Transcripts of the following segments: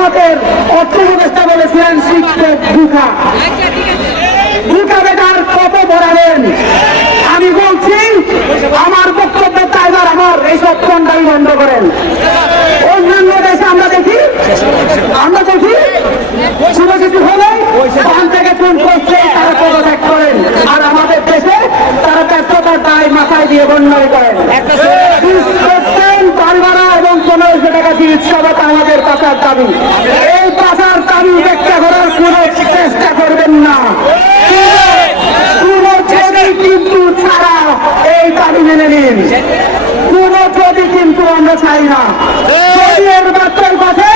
আমাদের অর্থ উপদেষ্টা বলেছিলেন শিক্ষক দুঃখা দুঃখা বেকার কত পড়াবেন। আমি বলছি আমার বক্তব্যের টাইমার আমার এইসব ফোনটাই বন্ধ করেন। অন্যান্য দেশে আমরা দেখি ছোট কিছু হলে ওখান থেকে ফোন করছে তারা পদত্যাগ করেন, আর আমাদের দেশে তারা ব্যর্থতার দায় মাথায় দিয়ে বন্যায় করেন। পারিবারা এবং 1500 টাকা চিকিৎসা ভাতা আমাদের পাচার দাবি। এই পাচার দাবি উপেক্ষা করার কোন চেষ্টা করবেন না। কিন্তু ছাড়া এই দাবি মেনে নিন। কোন যদি কিন্তু আমরা চাই না। যদি এর বাচ্চার পাশে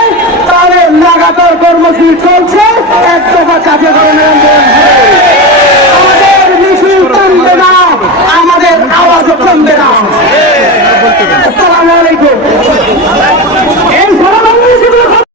তাহলে লাগাতার কর্মসূচি চলছে।